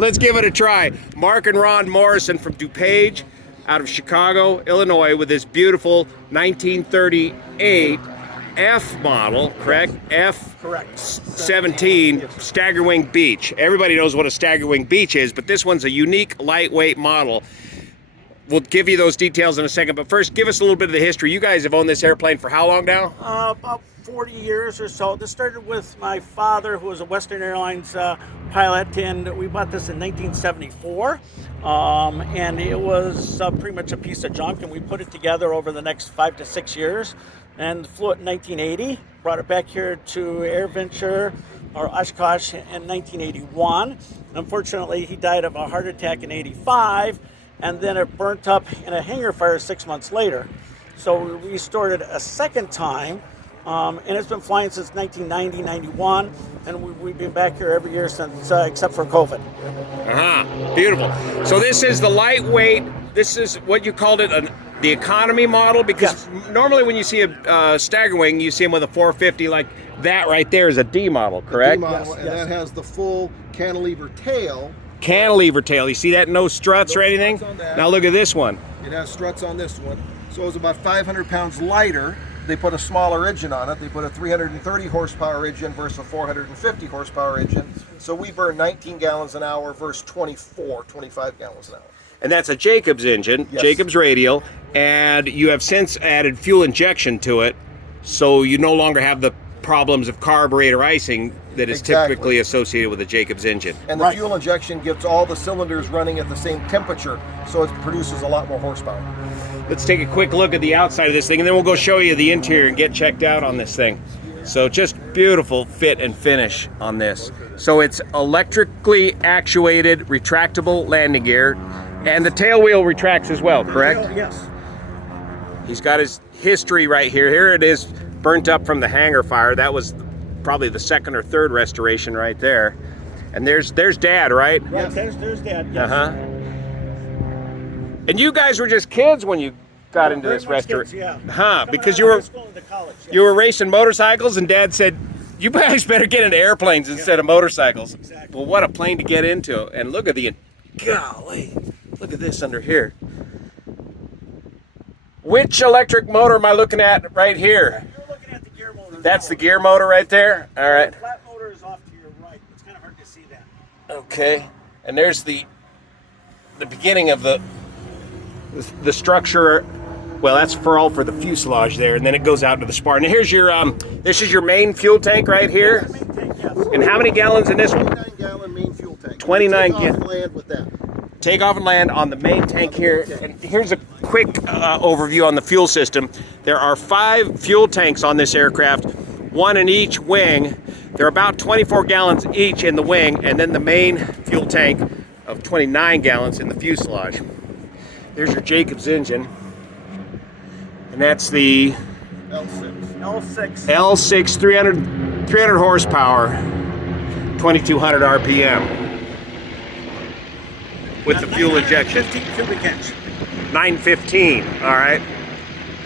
Let's give it a try. Mark and Ron Morrison from DuPage out of Chicago, Illinois, with this beautiful 1938 F model, correct? F-17 Staggerwing Beech. Everybody knows what a Staggerwing Beech is, but this one's a unique lightweight model. We'll give you those details in a second, but first, give us a little bit of the history. You guys have owned this airplane for how long now? About 40 years or so. This started with my father, who was a Western Airlines pilot, and we bought this in 1974. And it was pretty much a piece of junk, and we put it together over the next 5 to 6 years and flew it in 1980. Brought it back here to Airventure, or Oshkosh, in 1981. Unfortunately, he died of a heart attack in 85. And then it burnt up in a hangar fire 6 months later. So we restored it a second time, and it's been flying since 1990, 91, and we've been back here every year since, except for COVID. Beautiful. So this is the lightweight, this is what you called it, the economy model, because normally when you see a Staggerwing, you see them with a 450, like that right there is a D model, correct? D model, and that has the full cantilever tail. Cantilever tail. You see that? No struts or anything? Now look at this one. It has struts on this one. So it's about 500 pounds lighter. They put a smaller engine on it. They put a 330 horsepower engine versus a 450 horsepower engine. So we burn 19 gallons an hour versus 25 gallons an hour. And that's a Jacobs engine, yes. Jacobs radial, and you have since added fuel injection to it, so you no longer have the problems of carburetor icing that is typically associated with a Jacobs engine. And the fuel injection gets all the cylinders running at the same temperature, so it produces a lot more horsepower. Let's take a quick look at the outside of this thing, and then we'll go show you the interior and get checked out on this thing. So just beautiful fit and finish on this. So it's electrically actuated, retractable landing gear, and the tail wheel retracts as well, correct? Yes. He's got his history right here. Here it is, burnt up from the hangar fire. That was probably the second or third restoration right there. And there's Dad, right? Right, there's Dad, yes. And you guys were just kids when you got into this restoration. Yeah. Because you were racing motorcycles, and Dad said, you guys better get into airplanes instead of motorcycles. Exactly. Well, what a plane to get into. And look at golly, look at this under here. Which electric motor am I looking at right here? You're looking at the gear motor. That's the gear motor right there? All right. The flat motor is off to your right. It's kind of hard to see that. Okay. And there's the beginning of the structure. Well, that's all for the fuselage there, and then it goes out to the spar. And here's your this is your main fuel tank right here. Main tank, yes. And how many gallons in this one? 29-gallon main fuel tank. 29 gallons. Land with that. Take off and land on the main tank here. And here's a quick overview on the fuel system. There are 5 fuel tanks on this aircraft, 1 in each wing. They're about 24 gallons each in the wing, and then the main fuel tank of 29 gallons in the fuselage. There's your Jacobs engine, and that's the L6 300 horsepower, 2200 RPM. With the fuel injection. 15 cubic inch. 915, all right.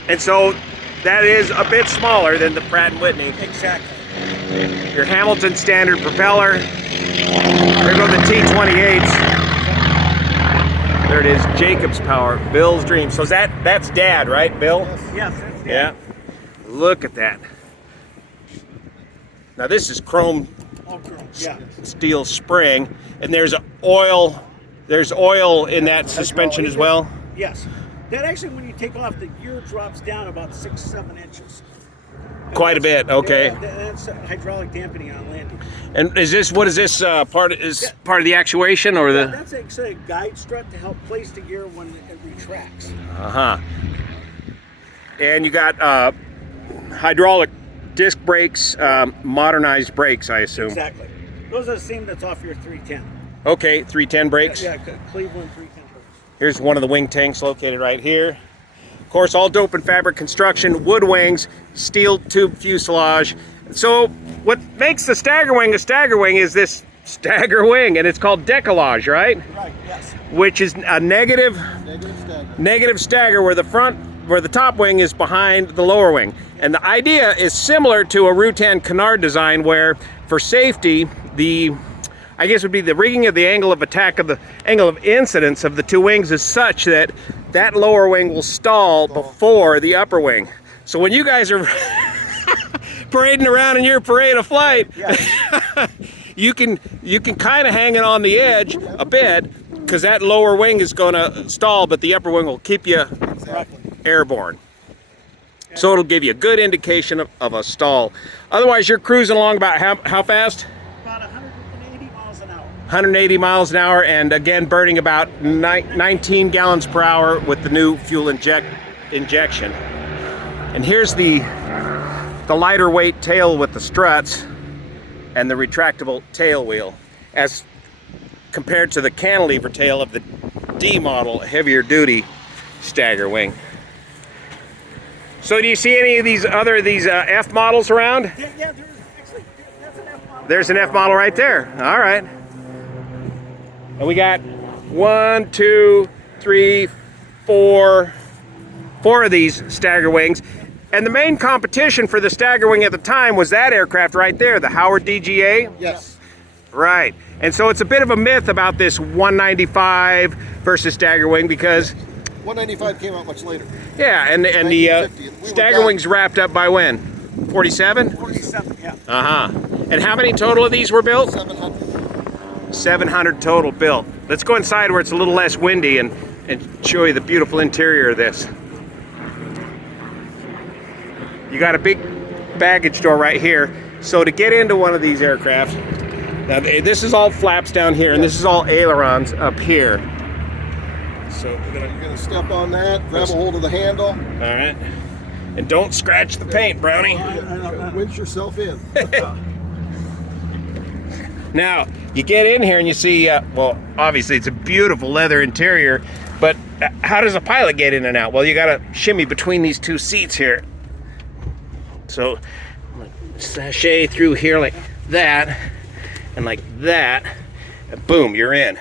And so that is a bit smaller than the Pratt & Whitney. Exactly. Your Hamilton standard propeller. There go the T-28s. There it is, Jacobs power, Bill's dream. So that's Dad, right, Bill? Yes, that's Dad. Yeah. Look at that. Now this is chrome, steel spring, and there's oil in that suspension as well? Yes. That actually, when you take off, the gear drops down about 6-7 inches. Quite a bit, okay. Yeah, that's hydraulic dampening on landing. And what is this part of the actuation or the? That's actually a guide strut to help place the gear when it retracts. And you got hydraulic disc brakes, modernized brakes, I assume. Exactly. Those are the same that's off your 310. Okay, 310 brakes. Yeah, Cleveland 310 brakes. Here's one of the wing tanks located right here. Of course, all dope and fabric construction, wood wings, steel tube fuselage. So what makes the Staggerwing a Staggerwing is this Staggerwing, and it's called decollage, right? Right, yes. Which is a negative stagger where the top wing is behind the lower wing. And the idea is similar to a Rutan Canard design where, for safety, the I guess would be the rigging of the angle of attack of the angle of incidence of the two wings is such that that lower wing will stall before the upper wing. So when you guys are parading around in your parade of flight, you can kind of hang it on the edge a bit, because that lower wing is going to stall, but the upper wing will keep you airborne. So it'll give you a good indication of a stall. Otherwise, you're cruising along about how fast? About 180 miles an hour. 180 miles an hour, and again burning about 19 gallons per hour with the new fuel injection. And here's the lighter weight tail with the struts and the retractable tail wheel, as compared to the cantilever tail of the D model heavier duty Staggerwing. So do you see any of these F models around? Yeah, there's actually, that's an F model. There's an F model right there. All right. And we got 1, 2, 3, 4 of these Staggerwings. And the main competition for the Staggerwing at the time was that aircraft right there, the Howard DGA. Yes. Right. And so it's a bit of a myth about this 195 versus Staggerwing, because 195 came out much later. yeah, and the 1950. Staggerwing's wrapped up by when? 47? 47, yeah. Uh-huh. And how many total of these were built? 700. 700 total built. Let's go inside where it's a little less windy and show you the beautiful interior of this. You got a big baggage door right here. So to get into one of these aircraft, now this is all flaps down here, and this is all ailerons up here. So You're gonna step on that, grab a hold of the handle. all right. And don't scratch the paint, Brownie. Winch yourself in. Now, you get in here and you see, well, obviously it's a beautiful leather interior, but how does a pilot get in and out? Well, you gotta shimmy between these two seats here. So, I'm gonna sashay through here like that, and like that, and boom, you're in.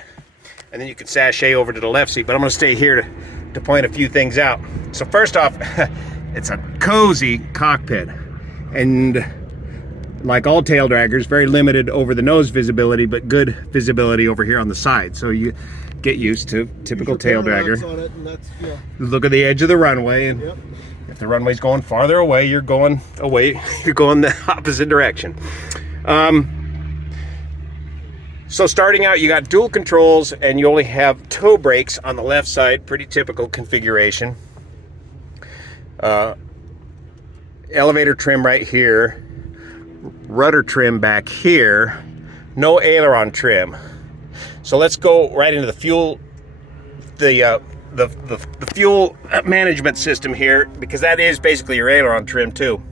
And then you can sashay over to the left seat, but I'm gonna stay here to point a few things out. So first off, it's a cozy cockpit, and like all tail draggers, very limited over the nose visibility, but good visibility over here on the side. So you get used to typical tail dragger. On it, and that's, Look at the edge of the runway, and Yep. if the runway's going farther away, you're going away. You're going the opposite direction. So starting out, you got dual controls, and you only have toe brakes on the left side. Pretty typical configuration. Elevator trim right here. Rudder trim back here. No aileron trim. So let's go right into the fuel. The fuel management system here, because that is basically your aileron trim too.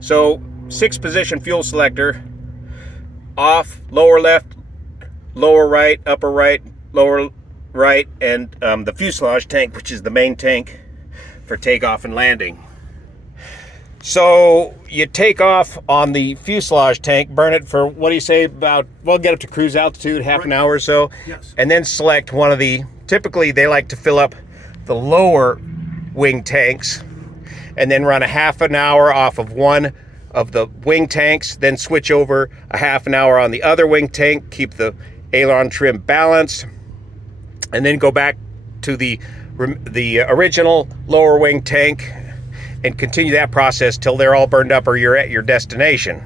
So 6-position fuel selector, off, lower left, lower right, upper right, lower right, and the fuselage tank, which is the main tank for takeoff and landing. So you take off on the fuselage tank, burn it for, what do you say, about, well, get up to cruise altitude, half an hour or so. Yes. And then select one of the, typically they like to fill up the lower wing tanks, and then run a half an hour off of one of the wing tanks, then switch over a half an hour on the other wing tank, keep the aileron trim balanced, and then go back to the original lower wing tank and continue that process till they're all burned up or you're at your destination.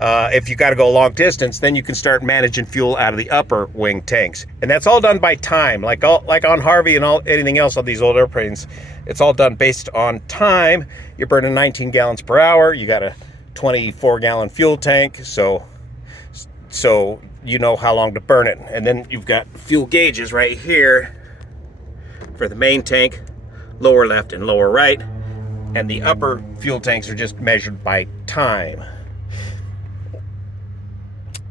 If you got to go a long distance, then you can start managing fuel out of the upper wing tanks, and that's all done by time, like on Harvey and anything else on these old airplanes. It's all done based on time. You're burning 19 gallons per hour. You got a 24-gallon fuel tank, so you know how long to burn it. And then you've got fuel gauges right here for the main tank, lower left and lower right, and the upper fuel tanks are just measured by time.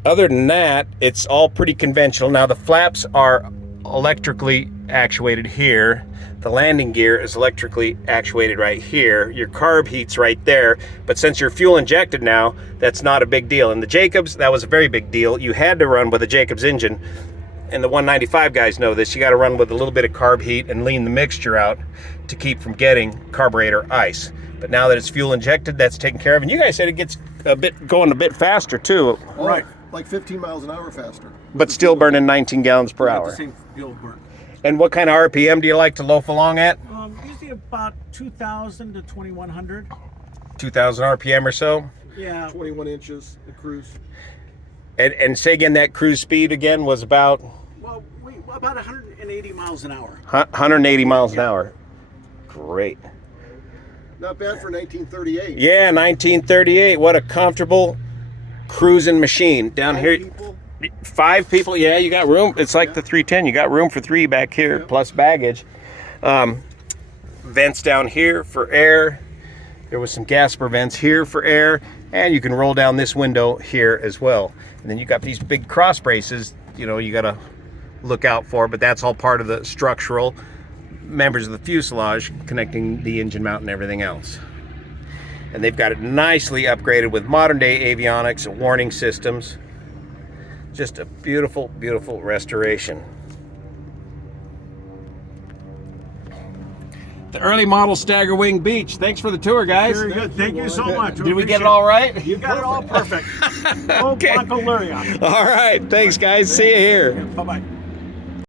Other than that, it's all pretty conventional. Now the flaps are electrically actuated here. The landing gear is electrically actuated right here. Your carb heat's right there. But since you're fuel injected now, that's not a big deal. In the Jacobs, that was a very big deal. You had to run with a Jacobs engine. And the 195 guys know this. You got to run with a little bit of carb heat and lean the mixture out to keep from getting carburetor ice. But now that it's fuel injected, that's taken care of. And you guys said it gets going a bit faster too. Right. like 15 miles an hour faster. but still burning 19 gallons per The hour. same fuel burn. And what kind of RPM do you like to loaf along at? Usually about 2,000 to 2,100. 2,000 RPM or so. Yeah. 21 inches the cruise. And say again, that cruise speed again was about Well, about 180 miles an hour. 180 miles an hour. Great. Not bad for 1938. Yeah, 1938. What a comfortable cruising machine down here. People. 5 people. Yeah, you got room. It's like the 310. You got room for 3 back here, plus baggage. Vents down here for air. There was some Gasper vents here for air, and you can roll down this window here as well. And then you got these big cross braces, you know, you got to look out for, but that's all part of the structural members of the fuselage connecting the engine mount and everything else. And they've got it nicely upgraded with modern day avionics and warning systems. Just a beautiful, beautiful restoration. The early model Staggerwing Beach. Thanks for the tour, guys. Very good. Thank you so much. Did we get it all right? You got it all perfect. Okay. Blanco Lurion. All right. Thanks, guys. See you here. Bye-bye.